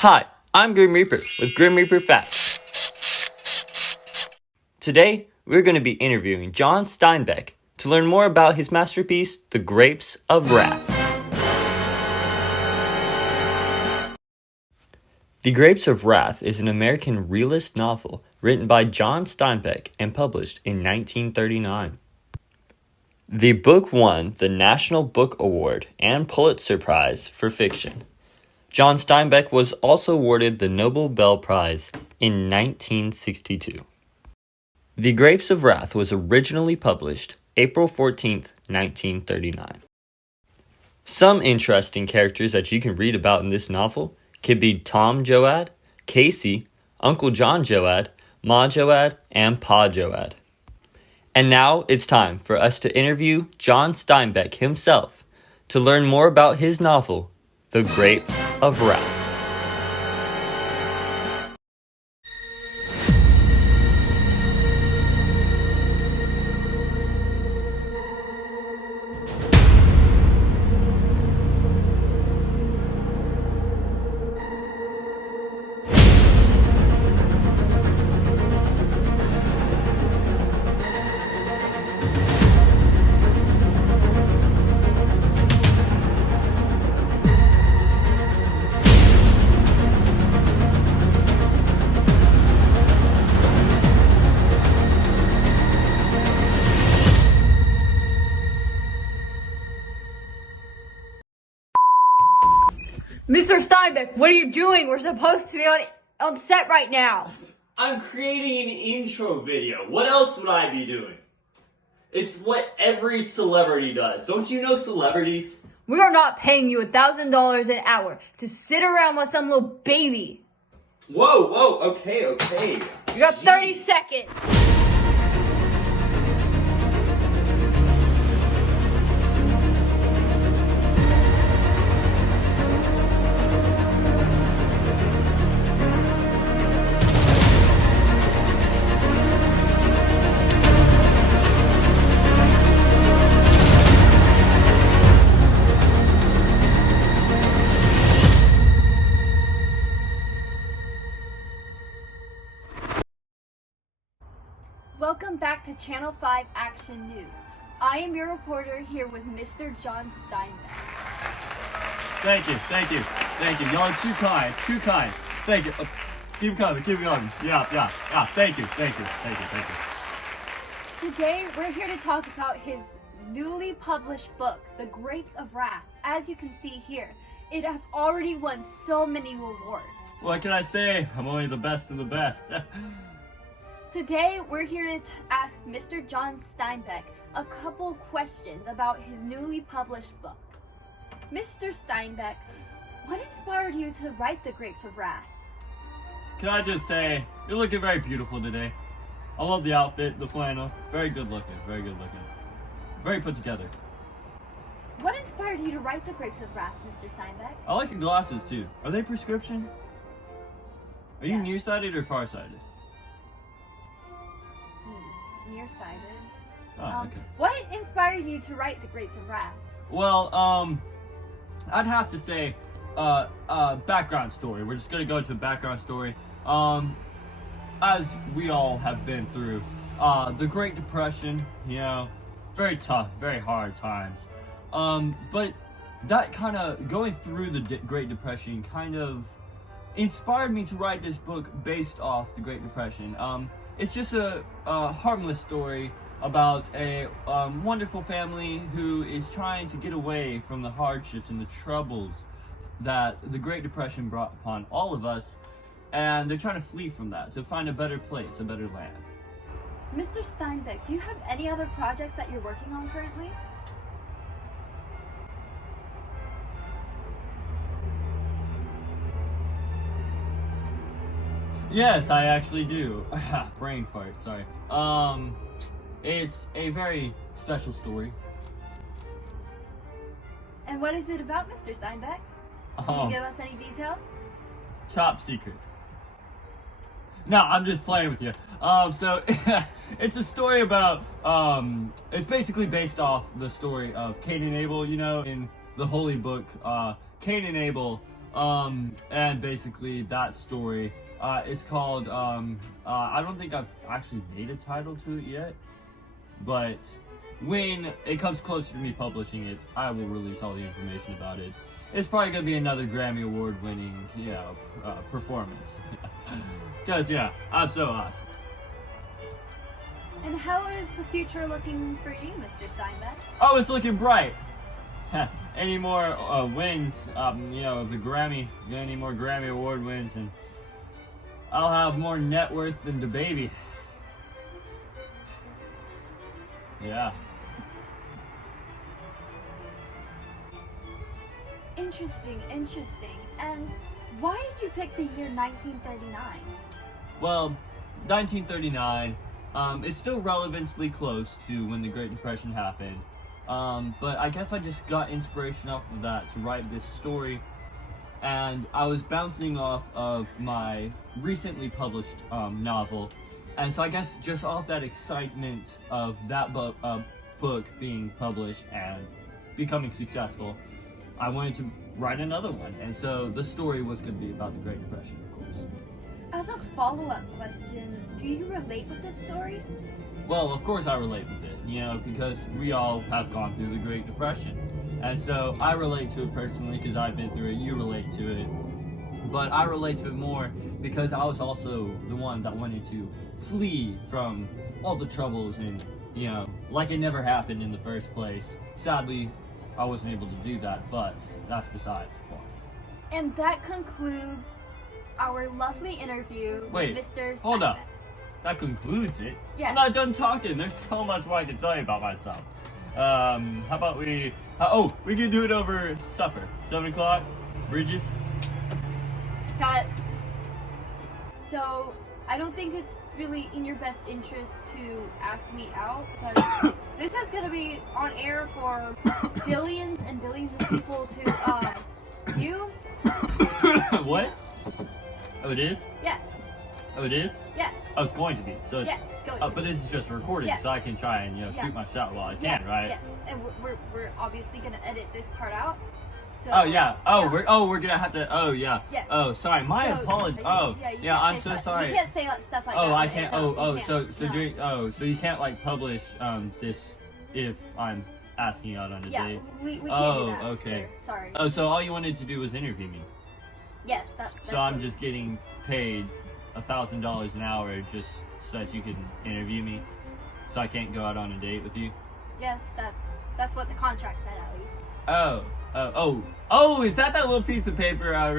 Hi, I'm Grim Reaper with Grim Reaper Facts. Today, we're going to be interviewing John Steinbeck to learn more about his masterpiece, The Grapes of Wrath. The Grapes of Wrath is an American realist novel written by John Steinbeck and published in 1939. The book won the National Book Award and Pulitzer Prize for fiction. John Steinbeck was also awarded the Nobel Bell Prize in 1962. The Grapes of Wrath was originally published April 14th, 1939. Some interesting characters that you can read about in this novel could be Tom Joad, Casey, Uncle John Joad, Ma Joad, and Pa Joad. And now it's time for us to interview John Steinbeck himself to learn more about his novel, The Grapes of Wrath. Mr. Steinbeck, what are you doing? We're supposed to be on set right now. I'm creating an intro video. What else would I be doing? It's what every celebrity does. Don't you know celebrities? We are not paying you $1,000 an hour to sit around with some little baby. Whoa, okay. You got 30 seconds. Welcome back to Channel 5 Action News. I am your reporter here with Mr. John Steinbeck. Thank you. Y'all are too kind. Thank you. Keep coming. Yeah. Thank you. Today, we're here to talk about his newly published book, The Grapes of Wrath. As you can see here, it has already won so many awards. What can I say? I'm only the best of the best. Today, we're here to ask Mr. John Steinbeck a couple questions about his newly published book. Mr. Steinbeck, what inspired you to write The Grapes of Wrath? Can I just say, you're looking very beautiful today. I love the outfit, the flannel. Very good looking. Very put together. What inspired you to write The Grapes of Wrath, Mr. Steinbeck? I like the glasses too. Are they prescription? Are you nearsighted or farsighted? Nearsighted. Oh, okay. What inspired you to write The Grapes of Wrath? Well, I'd have to say, background story. We're just gonna go to a background story. As we all have been through, the Great Depression, very tough, very hard times. But that kind of, going through the Great Depression kind of inspired me to write this book based off the Great Depression. It's just a harmless story about a wonderful family who is trying to get away from the hardships and the troubles that the Great Depression brought upon all of us, and they're trying to flee from that to find a better place, a better land. Mr. Steinbeck, do you have any other projects that you're working on currently? Yes, I actually do. Brain fart, sorry. It's a very special story. And what is it about, Mr. Steinbeck? Can you give us any details? Top secret. No, I'm just playing with you. So it's a story about, it's basically based off the story of Cain and Abel, in the holy book. Cain and Abel And basically that story is called I don't think I've actually made a title to it yet, but when it comes closer to me publishing it, I will release all the information about it. It's probably gonna be another Grammy Award winning, performance. Cause yeah, I'm so awesome. And how is the future looking for you, Mr. Steinbeck? Oh, it's looking bright. Any more wins, of the Grammy, any more Grammy Award wins, and I'll have more net worth than the baby. Yeah. Interesting. And why did you pick the year 1939? Well, 1939 is still relatively close to when the Great Depression happened. But I guess I just got inspiration off of that to write this story. And I was bouncing off of my recently published novel. And so I guess just off that excitement of that book being published and becoming successful, I wanted to write another one. And so the story was going to be about the Great Depression, of course. As a follow-up question, do you relate with this story? Well, of course I relate with it, because we all have gone through the Great Depression. And so I relate to it personally because I've been through it, you relate to it. But I relate to it more because I was also the one that wanted to flee from all the troubles and, like it never happened in the first place. Sadly, I wasn't able to do that, but that's besides the point. And that concludes our lovely interview Wait, with Mr. hold up. Steinbeck. That concludes it? Yes. I'm not done talking. There's so much more I can tell you about myself. How about we... we can do it over supper. 7 o'clock? Bridges? Cut. So, I don't think it's really in your best interest to ask me out because this is going to be on air for billions and billions of people to use. What? Oh, it is? Yes. Oh, it is? Yes. Oh, it's going to be. So it's, Yes, it's going to but this is just recording, Yes. so I can try and Yeah. shoot my shot while I can, Yes, right? Yes, and we're obviously gonna edit this part out. So. Oh yeah. Oh, yeah. we're gonna have to. Oh yeah. Yes. Oh, sorry. My So, apologies. you- Oh you yeah. can't I'm say so stuff- sorry. You can't say stuff like that. Oh, I It can't. don't- Oh, you so can't. so No. during. Oh, so you can't publish this if I'm asking you out on a Yeah, date. we can't Oh, do that. okay. Sir. Sorry. Oh, so all you wanted to do was interview me. Yes, that's So I'm what- just getting paid $1,000 an hour just so that you can interview me. So I can't go out on a date with you. Yes, that's what the contract said at least. Oh! Is that little piece of paper I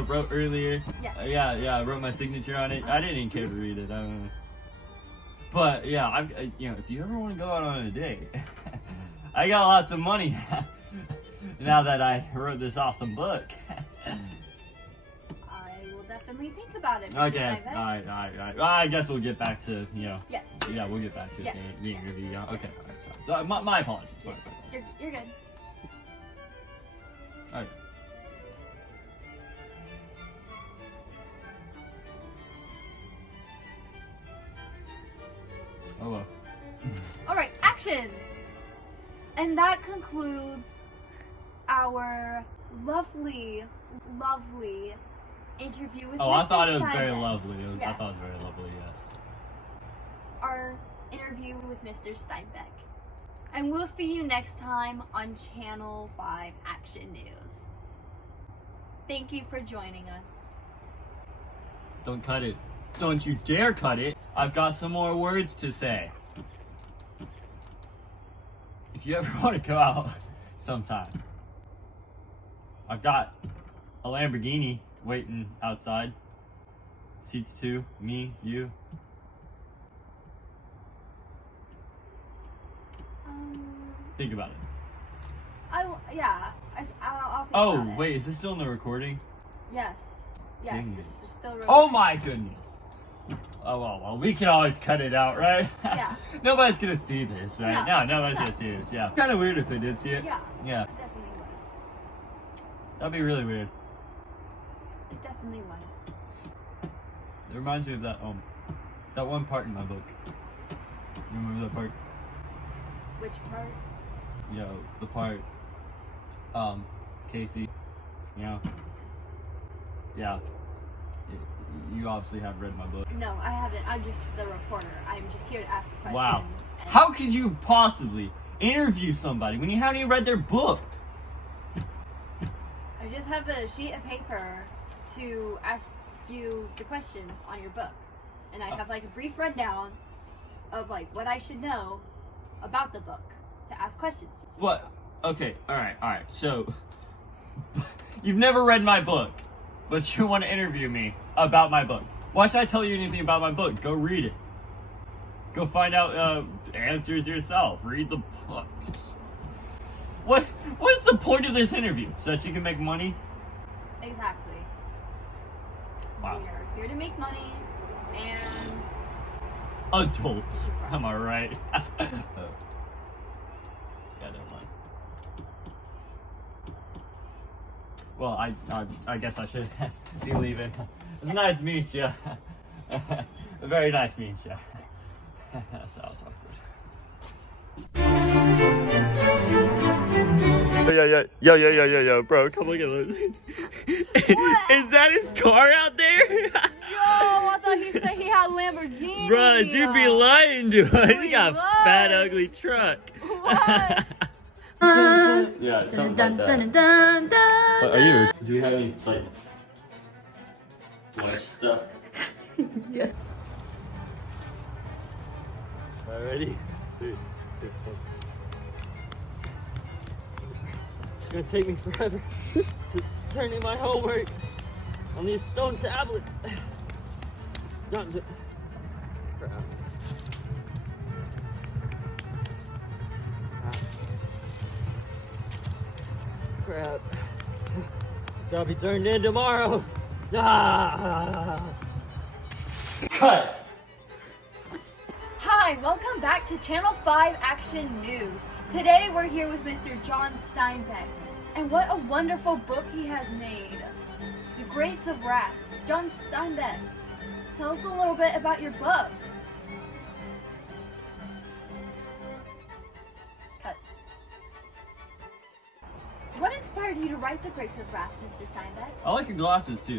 wrote earlier? Yes. Yeah. I wrote my signature on it. I didn't even care to read it. I don't know. But yeah, if you ever want to go out on a date, I got lots of money now that I wrote this awesome book. I will definitely think about it. Mr. Okay. Steinbeck. All right. Well, I guess we'll get back to Yes. Yeah, we'll get back to Yes. the Yes. interview. Yeah. Okay. Yes. All right, so my apologies. Yeah, you're good. All right. Oh well. All right, action. And that concludes our lovely interview with Oh, Mr. I thought it was very Steinbeck. lovely. I Yes. thought it was very lovely. Yes. Our interview with Mr. Steinbeck. And we'll see you next time on Channel 5 Action News. Thank you for joining us. Don't cut it. Don't you dare cut it. I've got some more words to say. If you ever want to go out sometime, I've got a Lamborghini waiting outside. Seats 2, me, you. Think about it. I'll think Oh, about it. wait, is this still in the recording? Yes. Yes, Dang this it. is still recording. Oh my goodness. Oh well, we can always cut it out, right? Yeah. Nobody's gonna see this, right? No, Nobody's no. gonna see this, yeah. Kinda weird if they did see it. Yeah. Yeah. Definitely would. That'd be really weird. Definitely would. It reminds me of that one part in my book. You remember that part? Which part? Yeah, the part Casey, Yeah. You obviously have read my book. No, I haven't. I'm just the reporter. I'm just here to ask the questions. Wow. and- How could you possibly interview somebody when you haven't even read their book? I just have a sheet of paper to ask you the questions on your book. And I have like a brief rundown of like what I should know about the book to ask questions. What? Okay, alright. So, you've never read my book, but you want to interview me about my book. Why should I tell you anything about my book? Go read it. Go find out answers yourself. Read the book. What's the point of this interview? So that you can make money? Exactly. Wow. We are here to make money and Adults. Am I right? Yeah, never mind. Well, I guess I should be leaving. It's nice to meet you. Very nice to meet you. That was awkward. Yo, bro, come look at this. Is that his car out there? Yo, I thought he said he had Lamborghini. Bro, dude be lying to us. He got a lied. fat, ugly truck. What? Yeah, something like that. Are you? Do you have any, like, lunch stuff? Yeah. Alrighty? Dude, it's gonna take me forever to turn in my homework on these stone tablets. Not the... Crap. Crap. It's gotta be turned in tomorrow. Ah. Cut! Hi, welcome back to Channel 5 Action News. Today we're here with Mr. John Steinbeck. And what a wonderful book he has made. The Grapes of Wrath. John Steinbeck, tell us a little bit about your book. Cut. What inspired you to write The Grapes of Wrath, Mr. Steinbeck? I like your glasses too.